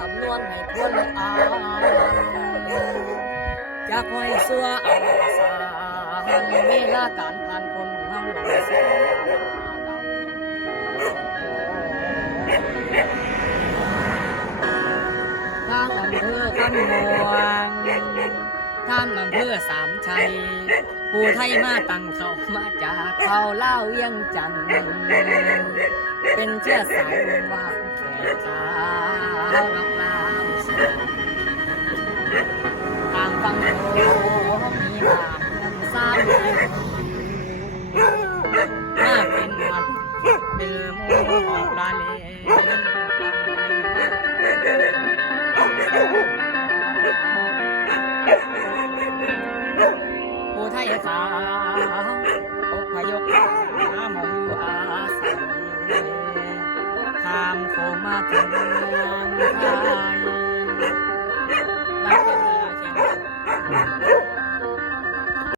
สำนวนให้ทวนอ่านจากห้อยสัวอาสานเวลาการผ่านคนห้ามลงเสียทางอำเภอคำม่วงทางอำเภอสามชัยผู้ไทยมาตั้งเขามาจากเขาเล่าเวียงจันทน์เป็นเชื้อสายวงวานแขกขาวนักน้ำสูงทางฝั่งโน้นมีบ้านเงินสร้างมาเป็นวัดเป็นหมู่ออกลาเลผู้ไทยขาวอพยพหาหมองอยู่อาศัยข้ามโขงมาถึงเมืองไทย